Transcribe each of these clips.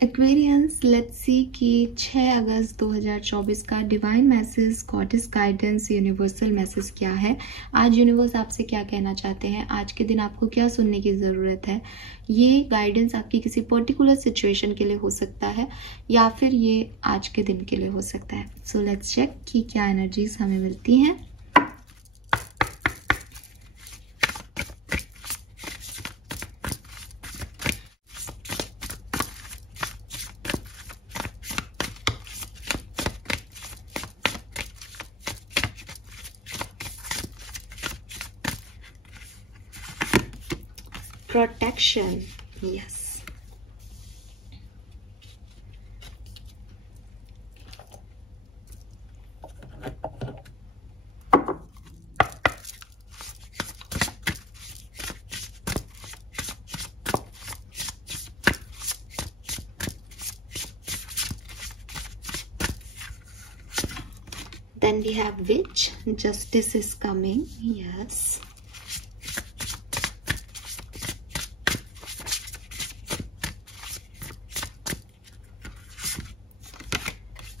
Aquarians, let's see कि 6 अगस्त 2024 का divine message, goddess guidance, universal message क्या है। आज यूनिवर्स आपसे क्या कहना चाहते हैं, आज के दिन आपको क्या सुनने की ज़रूरत है। ये गाइडेंस आपकी किसी पर्टिकुलर सिचुएशन के लिए हो सकता है या फिर ये आज के दिन के लिए हो सकता है। सो लेट्स चेक कि क्या एनर्जीज हमें मिलती हैं। Protection, yes. Then we have witch, justice is coming, yes.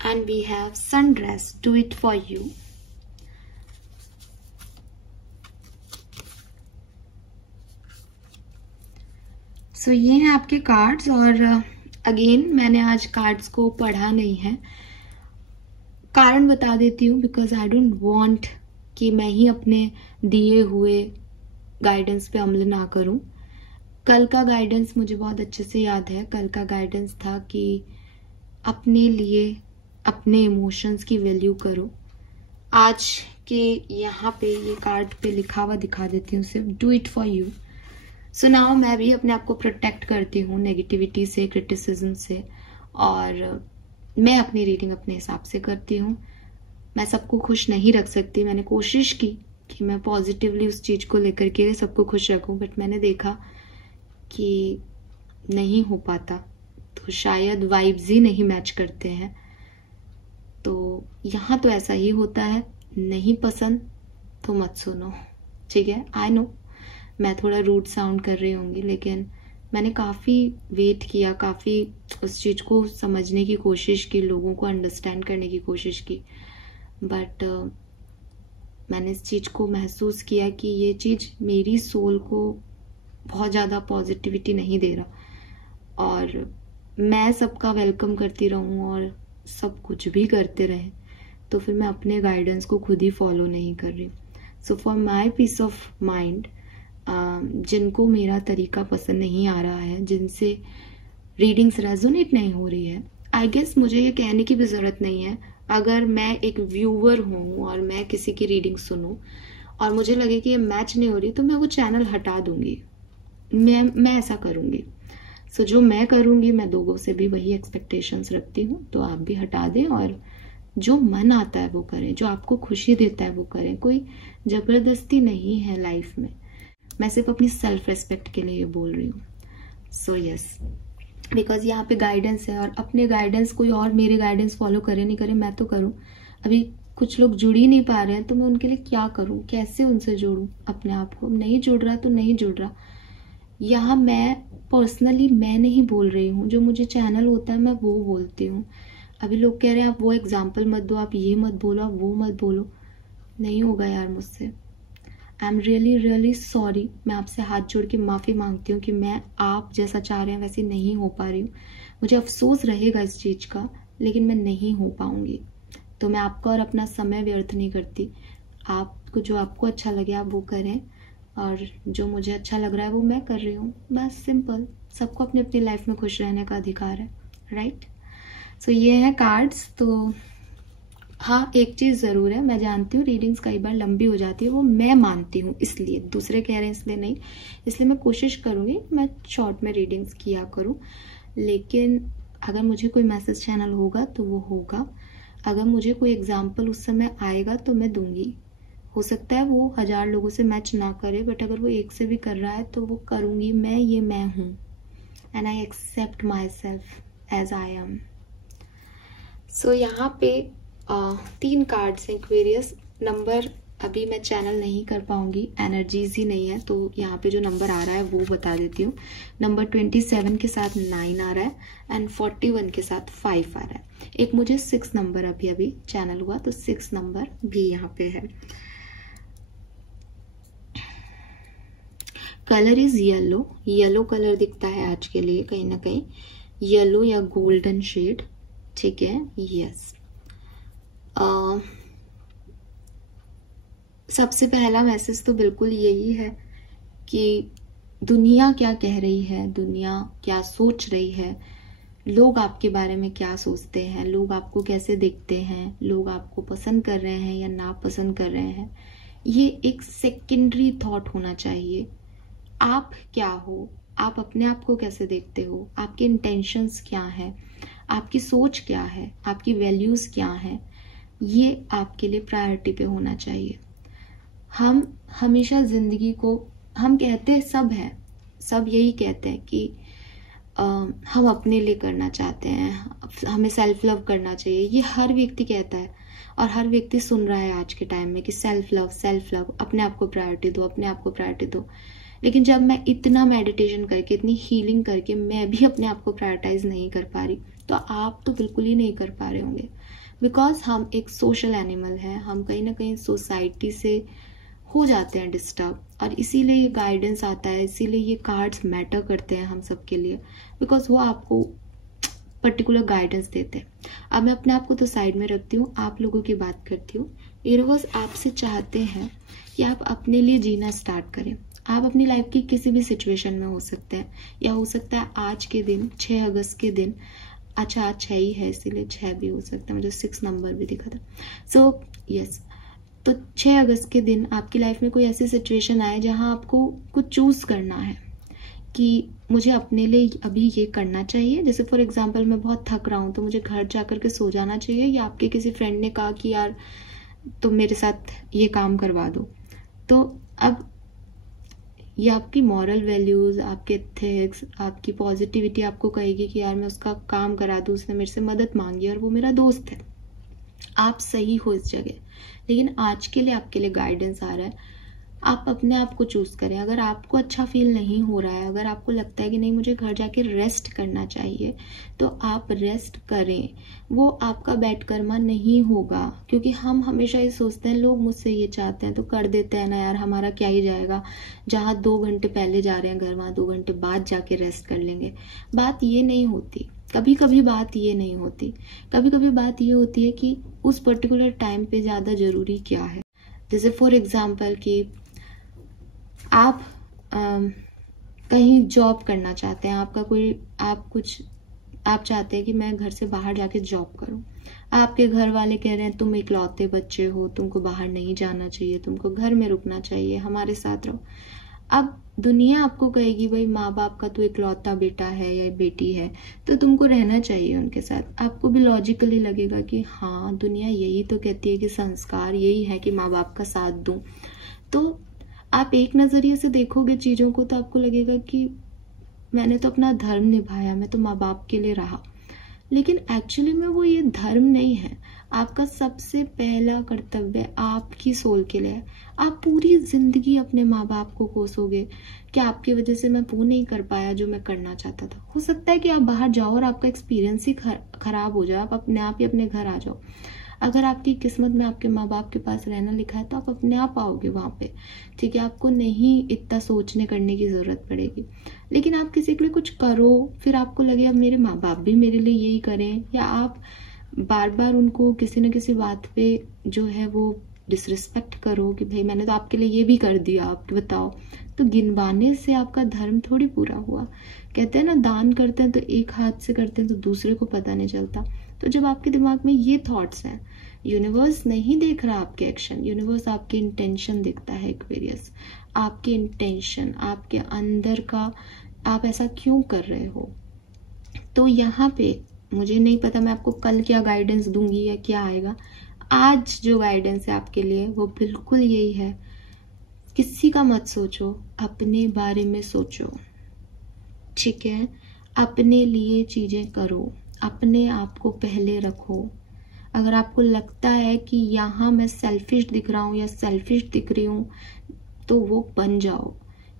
And we have sundress, do it for you. So ये हैं आपके कार्ड्स। और अगेन मैंने आज कार्ड्स को पढ़ा नहीं है, कारण बता देती हूँ, बिकॉज आई डोंट वांट कि मैं ही अपने दिए हुए गाइडेंस पे अमल ना करूँ। कल का गाइडेंस मुझे बहुत अच्छे से याद है। कल का गाइडेंस था कि अपने लिए अपने इमोशंस की वैल्यू करो। आज के यहाँ पे ये कार्ड पे लिखा हुआ दिखा देती हूँ सिर्फ, do it for you. So now मैं भी अपने आप को प्रोटेक्ट करती हूँ नेगेटिविटी से, क्रिटिसिज्म से, और मैं अपनी रीडिंग अपने हिसाब से करती हूँ। मैं सबको खुश नहीं रख सकती। मैंने कोशिश की कि मैं पॉजिटिवली उस चीज को लेकर के सबको खुश रखूं, बट मैंने देखा कि नहीं हो पाता। तो शायद वाइब्स ही नहीं मैच करते हैं। तो यहाँ तो ऐसा ही होता है, नहीं पसंद तो मत सुनो, ठीक है। आई नो मैं थोड़ा रूड साउंड कर रही होंगी, लेकिन मैंने काफ़ी वेट किया, काफ़ी उस चीज़ को समझने की कोशिश की, लोगों को अंडरस्टैंड करने की कोशिश की, बट मैंने इस चीज़ को महसूस किया कि ये चीज़ मेरी सोल को बहुत ज़्यादा पॉजिटिविटी नहीं दे रहा। और मैं सबका वेलकम करती रहूँ और सब कुछ भी करते रहे तो फिर मैं अपने गाइडेंस को खुद ही फॉलो नहीं कर रही। So for my peace of mind, जिनको मेरा तरीका पसंद नहीं आ रहा है, जिनसे रीडिंग्स रेजोनेट नहीं हो रही है, आई गेस मुझे ये कहने की भी ज़रूरत नहीं है। अगर मैं एक व्यूअर हूँ और मैं किसी की रीडिंग सुनूं और मुझे लगे कि ये मैच नहीं हो रही, तो मैं वो चैनल हटा दूंगी। मैं ऐसा करूँगी। सो जो मैं करूँगी, मैं लोगों से भी वही एक्सपेक्टेशंस रखती हूँ, तो आप भी हटा दें और जो मन आता है वो करें, जो आपको खुशी देता है वो करें। कोई ज़बरदस्ती नहीं है लाइफ में। मैं सिर्फ अपनी सेल्फ रिस्पेक्ट के लिए ये बोल रही हूँ। सो यस, बिकॉज यहाँ पे गाइडेंस है और अपने गाइडेंस कोई और मेरे गाइडेंस फॉलो करे नहीं करे, मैं तो करूँ। अभी कुछ लोग जुड़ ही नहीं पा रहे हैं, तो मैं उनके लिए क्या करूँ, कैसे उनसे जोड़ूँ अपने आप को। नहीं जुड़ रहा तो नहीं जुड़ रहा। यहाँ मैं पर्सनली मैं नहीं बोल रही हूँ, जो मुझे चैनल होता है मैं वो बोलती हूँ। अभी लोग कह रहे हैं आप वो एग्जाम्पल मत दो, आप ये मत बोलो, आप वो मत बोलो। नहीं होगा यार मुझसे। I am really really sorry. मैं आपसे हाथ जोड़ के माफ़ी मांगती हूँ कि मैं आप जैसा चाह रहे हैं वैसे नहीं हो पा रही हूँ। मुझे अफसोस रहेगा इस चीज़ का, लेकिन मैं नहीं हो पाऊँगी। तो मैं आपका और अपना समय व्यर्थ नहीं करती। आपको जो आपको अच्छा लगे आप वो करें, और जो मुझे अच्छा लग रहा है वो मैं कर रही हूँ। बस सिंपल। सबको अपनी अपनी लाइफ में खुश रहने का अधिकार है, राइट। सो ये है कार्ड्स। तो हाँ, एक चीज़ ज़रूर है, मैं जानती हूँ रीडिंग्स कई बार लंबी हो जाती है, वो मैं मानती हूँ, इसलिए दूसरे कह रहे हैं इसलिए नहीं। इसलिए मैं कोशिश करूँगी मैं शॉर्ट में रीडिंग्स किया करूँ। लेकिन अगर मुझे कोई मैसेज चैनल होगा तो वो होगा। अगर मुझे कोई एग्जाम्पल उस समय आएगा तो मैं दूंगी। हो सकता है वो 1000 लोगों से मैच ना करे, बट अगर वो एक से भी कर रहा है तो वो करूँगी। मैं हूँ, and I accept myself as I am. So यहाँ पे 3 कार्ड्स हैं एक्वेरियस। नंबर अभी मैं चैनल नहीं कर पाऊंगी, एनर्जीज ही नहीं है, तो यहाँ पे जो नंबर आ रहा है वो बता देती हूँ। नंबर 27 के साथ 9 आ रहा है एंड 41 के साथ 5 आ रहा है। एक मुझे 6 नंबर अभी चैनल हुआ, तो 6 नंबर भी यहाँ पे है। Colour is yellow, yellow colour दिखता है आज के लिए कहीं ना कहीं, येलो या गोल्डन शेड, ठीक है। यस, सबसे पहला मैसेज तो बिल्कुल यही है कि दुनिया क्या कह रही है, दुनिया क्या सोच रही है, लोग आपके बारे में क्या सोचते हैं, लोग आपको कैसे देखते हैं, लोग आपको पसंद कर रहे हैं या ना पसंद कर रहे हैं, ये एक सेकेंडरी थॉट होना चाहिए। आप क्या हो, आप अपने आप को कैसे देखते हो, आपके इंटेंशंस क्या है, आपकी सोच क्या है, आपकी वैल्यूज क्या है, ये आपके लिए प्रायोरिटी पे होना चाहिए। हम हमेशा जिंदगी को, हम कहते सब हैं, सब यही कहते हैं कि हम अपने लिए करना चाहते हैं, हमें सेल्फ लव करना चाहिए, ये हर व्यक्ति कहता है और हर व्यक्ति सुन रहा है आज के टाइम में कि सेल्फ लव, अपने आप को प्रायोरिटी दो, अपने आप को प्रायोरिटी दो। लेकिन जब मैं इतना मेडिटेशन करके, इतनी हीलिंग करके मैं भी अपने आप को प्रायोरिटाइज नहीं कर पा रही, तो आप तो बिल्कुल ही नहीं कर पा रहे होंगे। बिकॉज हम एक सोशल एनिमल हैं, हम कहीं ना कहीं सोसाइटी से हो जाते हैं डिस्टर्ब, और इसीलिए ये गाइडेंस आता है, इसीलिए ये कार्ड्स मैटर करते हैं हम सब के लिए, बिकॉज वो आपको पर्टिकुलर गाइडेंस देते हैं। अब मैं अपने आप को तो साइड में रखती हूँ, आप लोगों की बात करती हूँ। यूनिवर्स आपसे चाहते हैं कि आप अपने लिए जीना स्टार्ट करें। आप अपनी लाइफ की किसी भी सिचुएशन में हो सकते हैं, या हो सकता है आज के दिन 6 अगस्त के दिन, अच्छा आज 6 ही है इसीलिए 6 भी हो सकता है, मुझे 6 नंबर भी दिखा था। सो यस, तो 6 अगस्त के दिन आपकी लाइफ में कोई ऐसी सिचुएशन आए जहां आपको कुछ चूज करना है कि मुझे अपने लिए अभी ये करना चाहिए। जैसे फॉर एग्जांपल मैं बहुत थक रहा हूँ तो मुझे घर जाकर के सो जाना चाहिए, या आपके किसी फ्रेंड ने कहा कि यार तुम मेरे साथ ये काम करवा दो, तो अब ये आपकी मॉरल वैल्यूज, आपके एथिक्स, आपकी पॉजिटिविटी आपको कहेगी कि यार मैं उसका काम करा दूँ, उसने मेरे से मदद मांगी और वो मेरा दोस्त है, आप सही हो इस जगह। लेकिन आज के लिए आपके लिए गाइडेंस आ रहा है, आप अपने आप को चूज करें। अगर आपको अच्छा फील नहीं हो रहा है, अगर आपको लगता है कि नहीं मुझे घर जाके रेस्ट करना चाहिए, तो आप रेस्ट करें। वो आपका बैड कर्मा नहीं होगा, क्योंकि हम हमेशा ये सोचते हैं लोग मुझसे ये चाहते हैं तो कर देते हैं ना यार, हमारा क्या ही जाएगा, जहाँ 2 घंटे पहले जा रहे हैं घर, वहाँ 2 घंटे बाद जाके रेस्ट कर लेंगे। बात ये नहीं होती, कभी कभी बात ये नहीं होती, कभी कभी बात ये होती है कि उस पर्टिकुलर टाइम पे ज़्यादा ज़रूरी क्या है। जैसे फॉर एग्जाम्पल कि आप कहीं जॉब करना चाहते हैं, आपका कोई आप चाहते हैं कि मैं घर से बाहर जाके जॉब करूं, आपके घर वाले कह रहे हैं तुम इकलौते बच्चे हो, तुमको बाहर नहीं जाना चाहिए, तुमको घर में रुकना चाहिए, हमारे साथ रहो। अब दुनिया आपको कहेगी भाई माँ बाप का तो इकलौता बेटा है या बेटी है तो तुमको रहना चाहिए उनके साथ। आपको भी लॉजिकली लगेगा कि हाँ दुनिया यही तो कहती है कि संस्कार यही है कि माँ बाप का साथ दूं। तो आप एक नजरिए से देखोगे चीजों को तो आपको लगेगा कि मैंने तो अपना धर्म निभाया, मैं तो माँ बाप के लिए रहा। लेकिन एक्चुअली में वो ये धर्म नहीं है, आपका सबसे पहला कर्तव्य आपकी सोल के लिए है। आप पूरी जिंदगी अपने माँ बाप को कोसोगे कि आपकी वजह से मैं वो नहीं कर पाया जो मैं करना चाहता था। हो सकता है कि आप बाहर जाओ और आपका एक्सपीरियंस ही खराब हो जाए, आप अपने आप ही अपने घर आ जाओ। अगर आपकी किस्मत में आपके माँ बाप के पास रहना लिखा है तो आप अपने आप आओगे वहां पे, ठीक है। आपको नहीं इतना सोचने करने की जरूरत पड़ेगी। लेकिन आप किसी के लिए कुछ करो, फिर आपको लगे अब मेरे माँ बाप भी मेरे लिए यही करें, या आप बार बार उनको किसी न किसी बात पे जो है वो डिसरिस्पेक्ट करो कि भाई मैंने तो आपके लिए ये भी कर दिया, आप बताओ, तो गिनवाने से आपका धर्म थोड़ी पूरा हुआ। कहते हैं ना दान करते हैं तो एक हाथ से करते हैं तो दूसरे को पता नहीं चलता। तो जब आपके दिमाग में ये थॉट्स हैं, यूनिवर्स नहीं देख रहा आपके एक्शन, यूनिवर्स आपके इंटेंशन देखता है। एक्वेरियस, आपके इंटेंशन, आपके अंदर का आप ऐसा क्यों कर रहे हो। तो यहाँ पे मुझे नहीं पता मैं आपको कल क्या गाइडेंस दूंगी या क्या आएगा। आज जो गाइडेंस है आपके लिए वो बिल्कुल यही है, किसी का मत सोचो, अपने बारे में सोचो, ठीक है। अपने लिए चीजें करो, अपने आप को पहले रखो, अगर आपको लगता है कि यहाँ मैं सेल्फिश दिख रहा हूँ या सेल्फिश दिख रही हूँ, तो वो बन जाओ,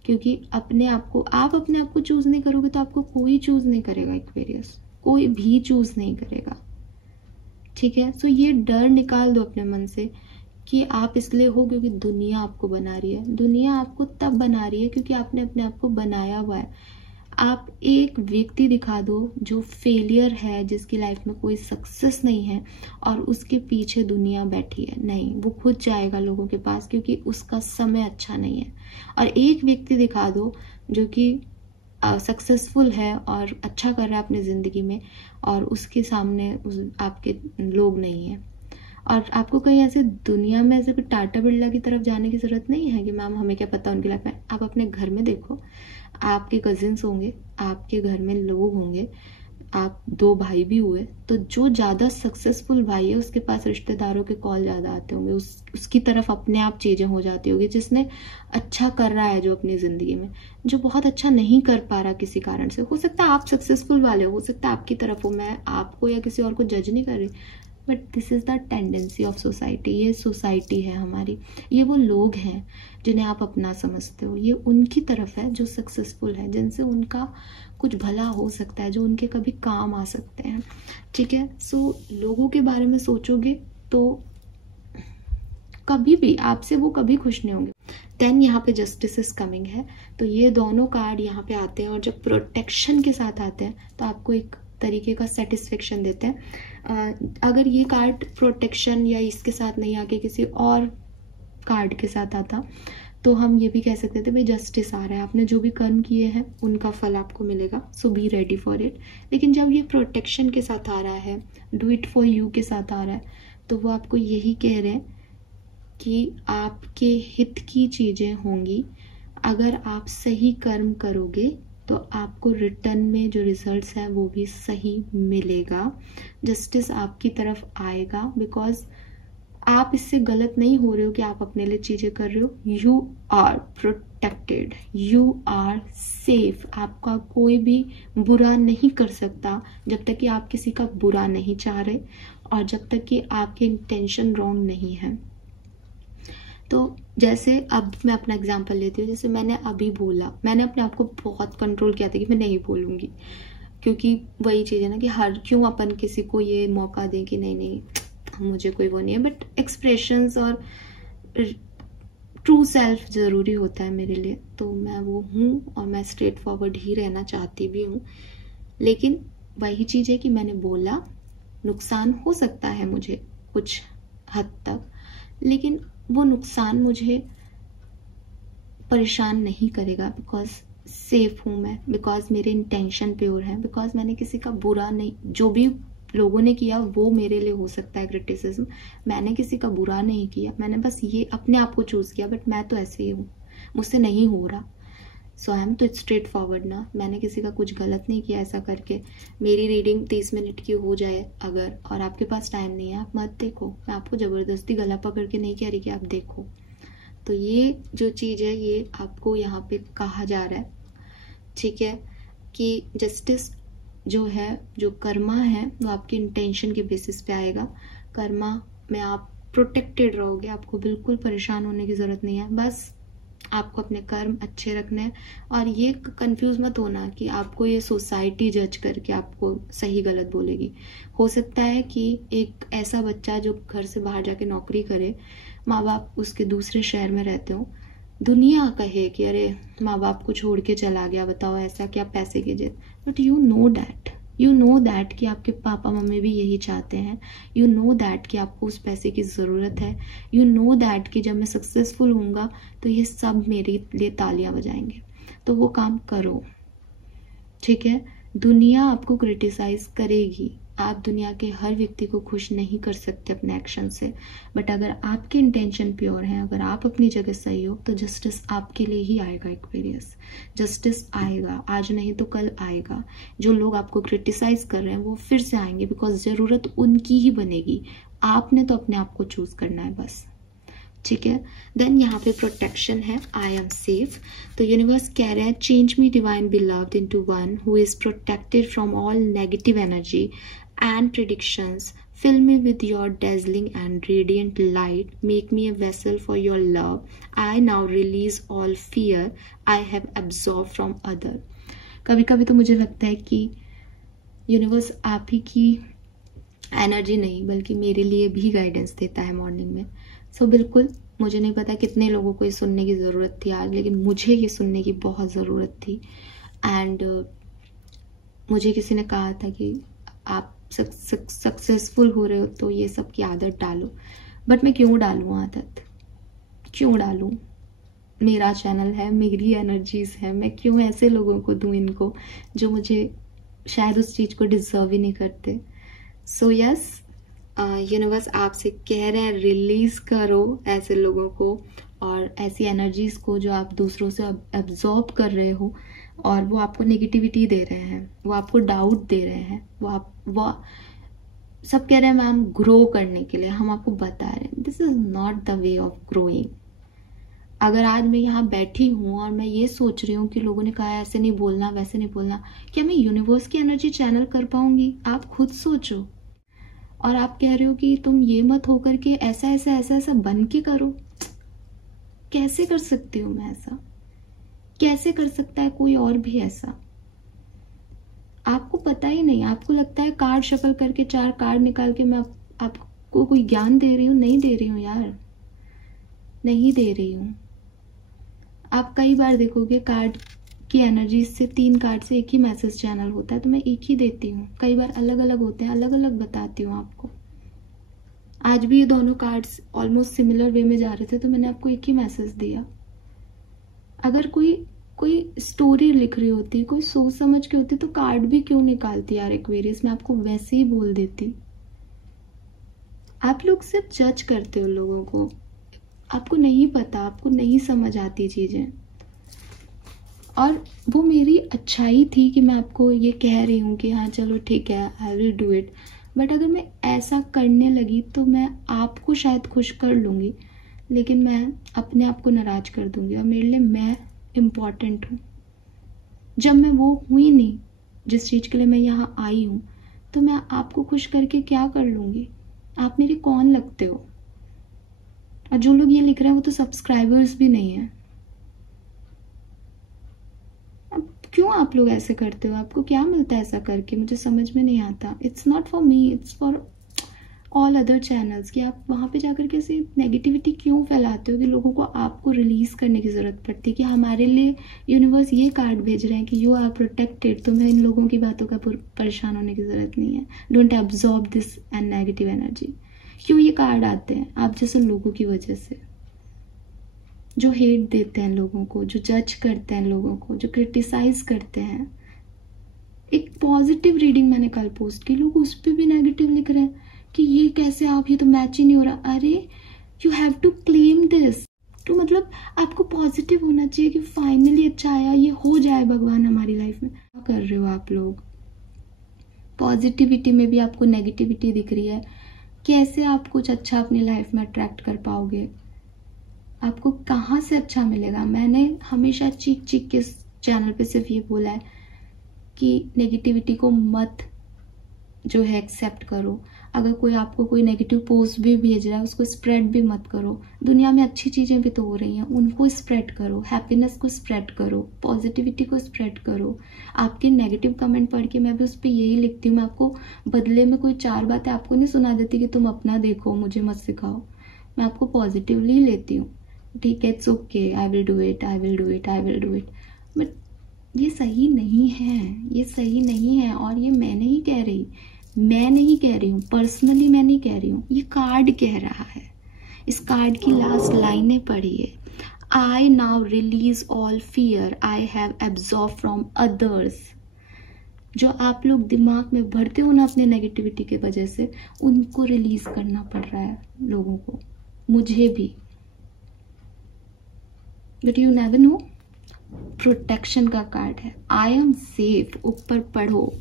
क्योंकि अपने आप को चूज नहीं करोगे तो आपको कोई चूज नहीं करेगा। एक्वेरियस, कोई भी चूज नहीं करेगा, ठीक है। सो ये डर निकाल दो अपने मन से कि आप इसलिए हो क्योंकि दुनिया आपको बना रही है। दुनिया आपको तब बना रही है क्योंकि आपने अपने आप को बनाया हुआ है। आप एक व्यक्ति दिखा दो जो फेलियर है, जिसकी लाइफ में कोई सक्सेस नहीं है और उसके पीछे दुनिया बैठी है, नहीं, वो खुद जाएगा लोगों के पास क्योंकि उसका समय अच्छा नहीं है। और एक व्यक्ति दिखा दो जो कि सक्सेसफुल है और अच्छा कर रहा है अपनी ज़िंदगी में और उसके सामने आपके लोग नहीं है। और आपको कहीं ऐसे दुनिया में ऐसे टाटा बिरला की तरफ जाने की ज़रूरत नहीं है कि मैम हमें क्या पता उनकी लाइफ में। आप अपने घर में देखो, आपके कजिन्स होंगे, आपके घर में लोग होंगे, आप 2 भाई भी हुए, तो जो ज़्यादा सक्सेसफुल भाई है उसके पास रिश्तेदारों के कॉल ज़्यादा आते होंगे, उसकी तरफ अपने आप चीज़ें हो जाती होगी। जिसने अच्छा कर रहा है जो अपनी ज़िंदगी में, जो बहुत अच्छा नहीं कर पा रहा किसी कारण से, हो सकता है आप सक्सेसफुल वाले हो सकता है आपकी तरफ हो, मैं आपको या किसी और को जज नहीं कर रही, but this is the tendency of society. ये सोसाइटी है हमारी, ये वो लोग हैं जिन्हें आप अपना समझते हो, ये उनकी तरफ है जो सक्सेसफुल है, जिनसे उनका कुछ भला हो सकता है, जो उनके कभी काम आ सकते हैं, ठीक है। सो लोगों के बारे में सोचोगे तो कभी भी आपसे वो कभी खुश नहीं होंगे। देन यहाँ पे जस्टिस इज कमिंग है, तो ये दोनों कार्ड यहाँ पे आते हैं और जब प्रोटेक्शन के साथ आते हैं तो आपको एक तरीके का सेटिस्फेक्शन देते हैं। अगर ये कार्ड प्रोटेक्शन या इसके साथ नहीं आके किसी और कार्ड के साथ आता तो हम ये भी कह सकते थे भाई जस्टिस आ रहा है, आपने जो भी कर्म किए हैं उनका फल आपको मिलेगा, सो बी रेडी फॉर इट। लेकिन जब ये प्रोटेक्शन के साथ आ रहा है, डू इट फॉर यू के साथ आ रहा है, तो वो आपको यही कह रहे हैं कि आपके हित की चीज़ें होंगी। अगर आप सही कर्म करोगे तो आपको रिटर्न में जो रिजल्ट्स हैं वो भी सही मिलेगा। जस्टिस आपकी तरफ आएगा बिकॉज आप इससे गलत नहीं हो रहे हो कि आप अपने लिए चीज़ें कर रहे हो। You are protected, you are safe, आपका कोई भी बुरा नहीं कर सकता जब तक कि आप किसी का बुरा नहीं चाह रहे और जब तक कि आपकी इंटेंशन रॉन्ग नहीं है। तो जैसे अब मैं अपना एग्जांपल लेती हूँ, जैसे मैंने अभी बोला, मैंने अपने आप को बहुत कंट्रोल किया था कि मैं नहीं बोलूँगी, क्योंकि वही चीज़ है ना कि हर क्यों अपन किसी को ये मौका दें कि नहीं नहीं मुझे कोई वो नहीं है। बट एक्सप्रेशंस और ट्रू सेल्फ ज़रूरी होता है मेरे लिए, तो मैं वो हूँ और मैं स्ट्रेट फॉरवर्ड ही रहना चाहती भी हूँ। लेकिन वही चीज़ है कि मैंने बोला, नुकसान हो सकता है मुझे कुछ हद तक, लेकिन वो नुकसान मुझे परेशान नहीं करेगा बिकॉज सेफ हूँ मैं, बिकॉज मेरे इंटेंशन प्योर है, बिकॉज मैंने किसी का बुरा नहीं, जो भी लोगों ने किया वो मेरे लिए हो सकता है क्रिटिसिज्म, मैंने किसी का बुरा नहीं किया, मैंने बस ये अपने आप को चूज किया, बट मैं तो ऐसे ही हूँ, मुझसे नहीं हो रहा, सो आई एम तो स्ट्रेट फॉरवर्ड ना, मैंने किसी का कुछ गलत नहीं किया। ऐसा करके मेरी रीडिंग 30 मिनट की हो जाए अगर, और आपके पास टाइम नहीं है, आप मत देखो, मैं आपको ज़बरदस्ती गला पकड़ के नहीं कह रही कि आप देखो। तो ये जो चीज़ है ये आपको यहाँ पे कहा जा रहा है, ठीक है, कि जस्टिस जो है, जो कर्मा है, वो आपके इंटेंशन के बेसिस पे आएगा। कर्मा में आप प्रोटेक्टेड रहोगे, आपको बिल्कुल परेशान होने की ज़रूरत नहीं है, बस आपको अपने कर्म अच्छे रखने हैं। और ये कंफ्यूज मत होना कि आपको ये सोसाइटी जज करके आपको सही गलत बोलेगी। हो सकता है कि एक ऐसा बच्चा जो घर से बाहर जाके नौकरी करे, माँ बाप उसके दूसरे शहर में रहते हो, दुनिया कहे कि अरे माँ बाप को छोड़ के चला गया, बताओ ऐसा क्या, पैसे की जिद, बट यू नो दैट कि आपके पापा मम्मी भी यही चाहते हैं, यू नो दैट कि आपको उस पैसे की ज़रूरत है, यू नो दैट कि जब मैं सक्सेसफुल होऊंगा तो ये सब मेरे लिए तालियां बजाएंगे, तो वो काम करो, ठीक है। दुनिया आपको क्रिटिसाइज करेगी, आप दुनिया के हर व्यक्ति को खुश नहीं कर सकते अपने एक्शन से, बट अगर आपके इंटेंशन प्योर हैं, अगर आप अपनी जगह सही हो, तो जस्टिस आपके लिए ही आएगा। एक्वेरियस, जस्टिस आएगा, आज नहीं तो कल आएगा। जो लोग आपको क्रिटिसाइज कर रहे हैं वो फिर से आएंगे, बिकॉज ज़रूरत उनकी ही बनेगी, आपने तो अपने आप को चूज करना है बस। ठीक है। देन यहाँ पे प्रोटेक्शन है, आई एम सेफ। तो यूनिवर्स कह रहे हैं change me divine beloved into one who is protected from all negative energy and predictions, fill me with your dazzling and radiant light, make me a vessel for your love, I now release all fear I have absorbed from other। कभी कभी तो मुझे लगता है कि universe आप ही की energy नहीं बल्कि मेरे लिए भी गाइडेंस देता है मॉर्निंग में। सो बिल्कुल, मुझे नहीं पता कितने लोगों को ये सुनने की ज़रूरत थी आज, लेकिन मुझे ये सुनने की बहुत ज़रूरत थी। एंड मुझे किसी ने कहा था कि आप सक्सेसफुल हो रहे हो तो ये सब की आदत डालो। बट मैं क्यों डालूँ आदत, क्यों डालूँ? मेरा चैनल है, मेरी एनर्जीज है, मैं क्यों ऐसे लोगों को दूँ इनको जो मुझे शायद उस चीज़ को डिजर्व ही नहीं करते। सो यस, यूनिवर्स आपसे कह रहे हैं रिलीज करो ऐसे लोगों को और ऐसी एनर्जीज को जो आप दूसरों से एब्जॉर्ब कर रहे हो और वो आपको नेगेटिविटी दे रहे हैं, वो आपको डाउट दे रहे हैं, वो सब कह रहे हैं मैम ग्रो करने के लिए। हम आपको बता रहे हैं this is not the way of growing. अगर आज मैं यहाँ बैठी हूँ और मैं ये सोच रही हूँ कि लोगों ने कहा ऐसे नहीं बोलना वैसे नहीं बोलना, क्या मैं यूनिवर्स की एनर्जी चैनल कर पाऊंगी? आप खुद सोचो। और आप कह रहे हो कि तुम ये मत होकर के ऐसा ऐसा ऐसा ऐसा बन के करो। कैसे कर सकती हूँ मैं ऐसा? कैसे कर सकता है कोई और भी ऐसा? आपको पता ही नहीं। आपको लगता है कार्ड शफल करके 4 कार्ड निकाल के मैं आपको कोई ज्ञान दे रही हूँ। नहीं दे रही हूँ यार, नहीं दे रही हूँ। आप कई बार देखोगे कार्ड की एनर्जी से 3 कार्ड से एक ही मैसेज चैनल होता है, तो मैं एक ही देती हूँ। कई बार अलग अलग होते हैं, अलग अलग बताती हूँ आपको। आज भी ये दोनों कार्ड्स ऑलमोस्ट सिमिलर वे में जा रहे थे तो मैंने आपको एक ही मैसेज दिया। अगर कोई स्टोरी लिख रही होती, कोई सोच समझ के होती तो कार्ड भी क्यों निकालती यार एक्वेरियस, मैं आपको वैसे ही बोल देती। आप लोग सिर्फ जज करते हो लोगों को, आपको नहीं पता, आपको नहीं समझ आती चीजें। और वो मेरी अच्छाई थी कि मैं आपको ये कह रही हूँ कि हाँ चलो ठीक है I will do it. But अगर मैं ऐसा करने लगी तो मैं आपको शायद खुश कर लूँगी, लेकिन मैं अपने आप को नाराज कर दूंगी। और मेरे लिए मैं इम्पॉर्टेंट हूँ। जब मैं वो हुई नहीं जिस चीज़ के लिए मैं यहाँ आई हूँ, तो मैं आपको खुश करके क्या कर लूँगी? आप मेरे कौन लगते हो? और जो लोग ये लिख रहे हैं वो तो सब्सक्राइबर्स भी नहीं है। अब क्यों आप लोग ऐसे करते हो? आपको क्या मिलता है ऐसा करके? मुझे समझ में नहीं आता। It's not for me, it's for all other channels. कि आप वहाँ पे जाकर के ऐसे नेगेटिविटी क्यों फैलाते हो कि लोगों को आपको रिलीज करने की ज़रूरत पड़ती है कि हमारे लिए यूनिवर्स ये कार्ड भेज रहे हैं कि यू आर प्रोटेक्टेड, तुम्हें इन लोगों की बातों का परेशान होने की ज़रूरत नहीं है। Don't absorb this and negative energy. क्यों ये कार्ड आते हैं? आप जैसे लोगों की वजह से, जो हेट देते हैं लोगों को, जो जज करते हैं लोगों को, जो क्रिटिसाइज करते हैं। एक पॉजिटिव रीडिंग मैंने कल पोस्ट की, लोग उस पर भी नेगेटिव लिख रहे हैं कि ये कैसे, आप ये तो मैच ही नहीं हो रहा। अरे you have to claim this. तो मतलब आपको पॉजिटिव होना चाहिए कि फाइनली अच्छा आया, ये हो जाए भगवान हमारी लाइफ में। क्या कर रहे हो आप लोग? पॉजिटिविटी में भी आपको नेगेटिविटी दिख रही है। कैसे आप कुछ अच्छा अपनी लाइफ में अट्रैक्ट कर पाओगे? आपको कहाँ से अच्छा मिलेगा? मैंने हमेशा चीख चीख के चैनल पे सिर्फ ये बोला है कि नेगेटिविटी को मत जो है एक्सेप्ट करो। अगर कोई आपको कोई नेगेटिव पोस्ट भी भेज रहा है उसको स्प्रेड भी मत करो। दुनिया में अच्छी चीज़ें भी तो हो रही हैं, उनको स्प्रेड करो। हैप्पीनेस को स्प्रेड करो, पॉजिटिविटी को स्प्रेड करो। आपके नेगेटिव कमेंट पढ़ के मैं भी उस पर यही लिखती हूँ। मैं आपको बदले में कोई 4 बातें आपको नहीं सुना देती कि तुम अपना देखो, मुझे मत सिखाओ। मैं आपको पॉजिटिवली लेती हूँ। ठीक है, it's okay, I will do it, I will do it, I will do it. But ये सही नहीं है, ये सही नहीं है। और ये मैं नहीं कह रही, मैं नहीं कह रही हूँ, पर्सनली मैं नहीं कह रही हूँ, ये कार्ड कह रहा है। इस कार्ड की लास्ट लाइनें पढ़िए। I now release all fear I have absorb from others. जो आप लोग दिमाग में भरते हो ना अपने नेगेटिविटी के वजह से, उनको रिलीज करना पड़ रहा है लोगों को, मुझे भी। But you never know. Protection का कार्ड है, आई एम सेफ, ऊपर पढ़ो।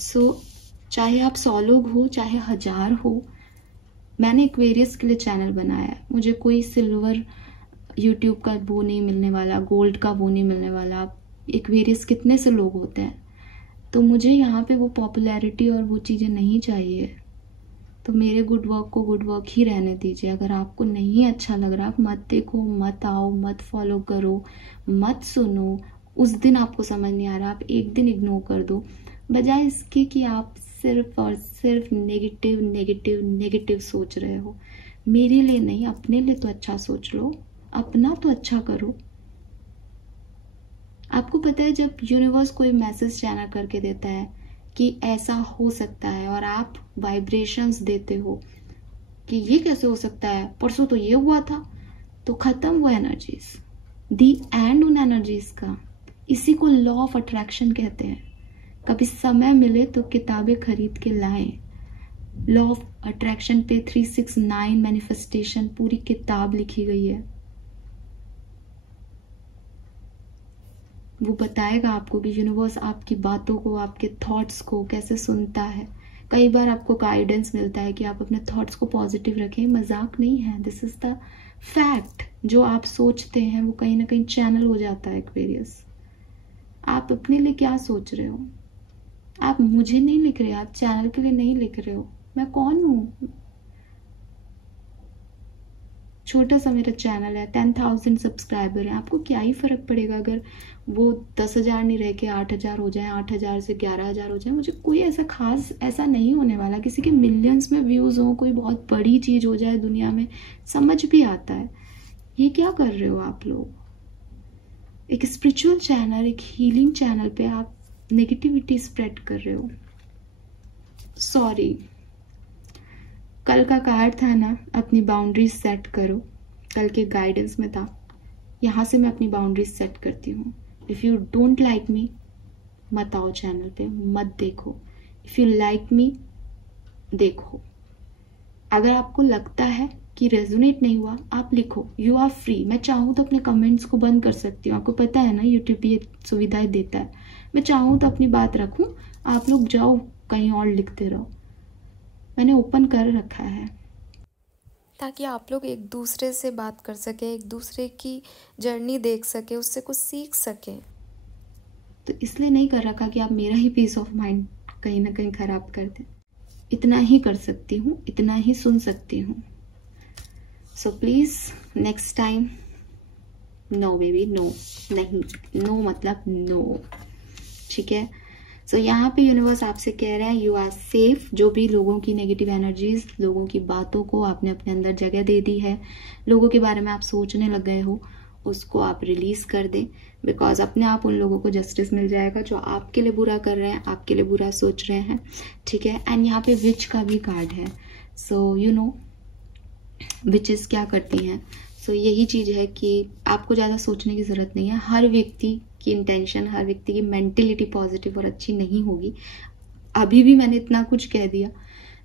सो चाहे आप 100 लोग हो, चाहे 1000 हो, मैंने एक्वेरियस के लिए चैनल बनाया है, मुझे कोई सिल्वर यूट्यूब का वो नहीं मिलने वाला, गोल्ड का वो नहीं मिलने वाला। एक्वेरियस कितने से लोग होते हैं, तो मुझे यहाँ पे वो पॉपुलैरिटी और वो चीज़ें नहीं चाहिए। तो मेरे गुड वर्क को गुड वर्क ही रहने दीजिए। अगर आपको नहीं अच्छा लग रहा, आप मत देखो, मत आओ, मत फॉलो करो, मत सुनो। उस दिन आपको समझ नहीं आ रहा, आप एक दिन इग्नोर कर दो, बजाय इसके कि आप सिर्फ और सिर्फ नेगेटिव नेगेटिव नेगेटिव सोच रहे हो। मेरे लिए नहीं, अपने लिए तो अच्छा सोच लो, अपना तो अच्छा करो। आपको पता है, जब यूनिवर्स कोई मैसेज चैनल करके देता है कि ऐसा हो सकता है, और आप वाइब्रेशंस देते हो कि ये कैसे हो सकता है, परसों तो ये हुआ था, तो खत्म वो एनर्जीज, दी एंड उन एनर्जीज का। इसी को लॉ ऑफ अट्रैक्शन कहते हैं। कभी समय मिले तो किताबें खरीद के लाएं। लॉ ऑफ अट्रैक्शन पे 369 मैनिफेस्टेशन पूरी किताब लिखी गई है। वो बताएगा आपको कि यूनिवर्स आपकी बातों को, आपके थॉट्स को कैसे सुनता है। कई बार आपको गाइडेंस मिलता है कि आप अपने थॉट्स को पॉजिटिव रखें, मजाक नहीं है, दिस इज द फैक्ट। जो आप सोचते हैं वो कहीं ना कहीं चैनल हो जाता है एक्वेरियस। आप अपने लिए क्या सोच रहे हो? आप मुझे नहीं लिख रहे, आप चैनल के लिए नहीं लिख रहे हो। मैं कौन हूँ? छोटा सा मेरा चैनल है, 10,000 सब्सक्राइबर है। आपको क्या ही फर्क पड़ेगा अगर वो 10,000 नहीं रह के 8,000 हो जाए, 8,000 से 11,000 हो जाए। मुझे कोई ऐसा खास ऐसा नहीं होने वाला। किसी के मिलियंस में व्यूज हो, कोई बहुत बड़ी चीज हो जाए दुनिया में, समझ भी आता है। ये क्या कर रहे हो आप लोग? एक स्पिरिचुअल चैनल, एक हीलिंग चैनल पे आप नेगेटिविटी स्प्रेड कर रहे हो। सॉरी, कल का कार्ड था ना, अपनी बाउंड्रीज सेट करो। कल के गाइडेंस में था, यहाँ से मैं अपनी बाउंड्रीज सेट करती हूँ। If you don't like me, मत आओ चैनल पे, मत देखो। इफ़ यू लाइक मी, देखो। अगर आपको लगता है कि रेजोनेट नहीं हुआ, आप लिखो, यू आर फ्री। मैं चाहूँ तो अपने कमेंट्स को बंद कर सकती हूँ, आपको पता है ना, यूट्यूब ये सुविधाएं देता है। मैं चाहूँ तो अपनी बात रखूँ, आप लोग जाओ कहीं और लिखते रहो। मैंने ओपन कर रखा है ताकि आप लोग एक दूसरे से बात कर सके, एक दूसरे की जर्नी देख सके, उससे कुछ सीख सके। तो इसलिए नहीं कर रखा कि आप मेरा ही पीस ऑफ माइंड कहीं ना कहीं खराब कर दें। इतना ही कर सकती हूँ, इतना ही सुन सकती हूँ। So please next time, no baby, no नहीं, नो मतलब नो, ठीक है। सो यहाँ पे यूनिवर्स आपसे कह रहा है, यू आर सेफ। जो भी लोगों की नेगेटिव एनर्जीज, लोगों की बातों को आपने अपने अंदर जगह दे दी है, लोगों के बारे में आप सोचने लग गए हो, उसको आप रिलीज कर दें। बिकॉज अपने आप उन लोगों को जस्टिस मिल जाएगा जो आपके लिए बुरा कर रहे हैं, आपके लिए बुरा सोच रहे हैं, ठीक है। एंड यहाँ पे विच का भी कार्ड है। सो यू नो विचेस क्या करती हैं। सो यही चीज है कि आपको ज्यादा सोचने की जरूरत नहीं है। हर व्यक्ति की इंटेंशन, हर व्यक्ति की मेंटेलिटी पॉजिटिव और अच्छी नहीं होगी। अभी भी मैंने इतना कुछ कह दिया,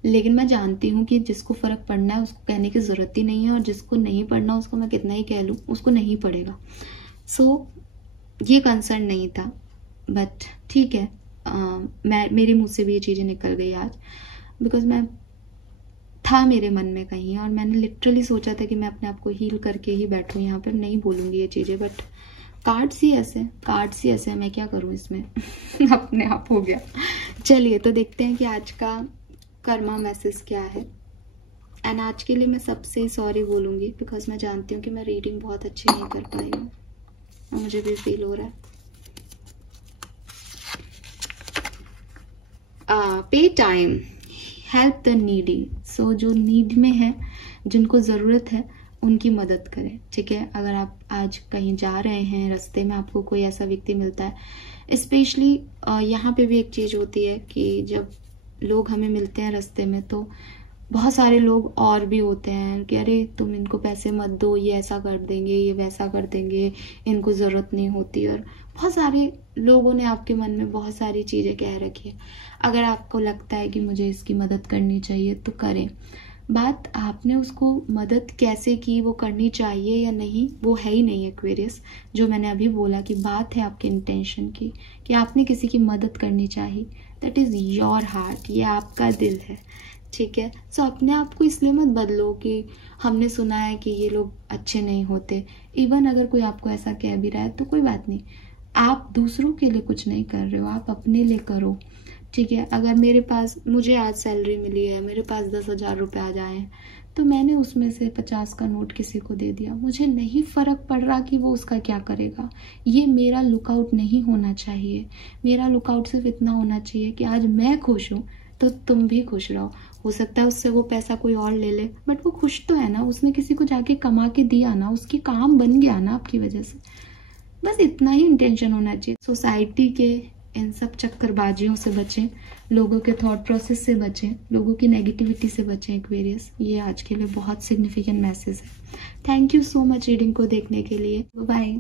लेकिन मैं जानती हूँ कि जिसको फर्क पड़ना है उसको कहने की जरूरत ही नहीं है, और जिसको नहीं पड़ना उसको मैं कितना ही कह लूँ, उसको नहीं पड़ेगा। सो ये कंसर्न नहीं था, बट ठीक है, मेरे मुंह से भी ये चीजें निकल गई आज, बिकॉज मैं था मेरे मन में कहीं, और मैंने लिटरली सोचा था कि मैं अपने आप को हील करके ही बैठूं यहाँ पे, नहीं बोलूंगी ये चीजें, बट कार्ड्स ही ऐसे, मैं क्या करूं इसमें अपने आप हो गया। चलिए तो देखते हैं कि आज का कर्मा मैसेज क्या है। एंड आज के लिए मैं सबसे सॉरी बोलूंगी, बिकॉज मैं जानती हूँ कि मैं रीडिंग बहुत अच्छी नहीं कर पाई हूँ, और मुझे भी फील हो रहा है। पे टाइम, हेल्प द नीडी। सो जो नीड में है, जिनको ज़रूरत है, उनकी मदद करें, ठीक है। अगर आप आज कहीं जा रहे हैं, रास्ते में आपको कोई ऐसा व्यक्ति मिलता है, स्पेशली यहाँ पे भी एक चीज़ होती है कि जब लोग हमें मिलते हैं रास्ते में, तो बहुत सारे लोग और भी होते हैं कि अरे तुम इनको पैसे मत दो, ये ऐसा कर देंगे, ये वैसा कर देंगे, इनको ज़रूरत नहीं होती, और बहुत सारे लोगों ने आपके मन में बहुत सारी चीज़ें कह रखी है। अगर आपको लगता है कि मुझे इसकी मदद करनी चाहिए तो करें। बात आपने उसको मदद कैसे की, वो करनी चाहिए या नहीं, वो है ही नहीं एक्वेरियस। जो मैंने अभी बोला कि बात है आपके इंटेंशन की, कि आपने किसी की मदद करनी चाहिए, दैट इज़ योर हार्ट, ये आपका दिल है, ठीक है। सो अपने आप को इसलिए मत बदलो कि हमने सुना है कि ये लोग अच्छे नहीं होते। इवन अगर कोई आपको ऐसा कह भी रहा है तो कोई बात नहीं, आप दूसरों के लिए कुछ नहीं कर रहे हो, आप अपने लिए करो। ठीक है, अगर मुझे आज सैलरी मिली है, मेरे पास 10,000 रुपये आ जाए हैं, तो मैंने उसमें से 50 का नोट किसी को दे दिया, मुझे नहीं फ़र्क पड़ रहा कि वो उसका क्या करेगा। ये मेरा लुकआउट नहीं होना चाहिए। मेरा लुकआउट सिर्फ इतना होना चाहिए कि आज मैं खुश हूँ तो तुम भी खुश रहो। हो सकता है उससे वो पैसा कोई और ले ले, बट वो खुश तो है ना, उसने किसी को जाके कमा के दिया ना, उसकी काम बन गया ना आपकी वजह से। बस इतना ही इंटेंशन होना चाहिए। सोसाइटी के इन सब चक्करबाजियों से बचें, लोगों के थॉट प्रोसेस से बचें, लोगों की नेगेटिविटी से बचें। एक्वेरियस, ये आज के लिए बहुत सिग्निफिकेंट मैसेज है। Thank you so much reading को देखने के लिए। बाय।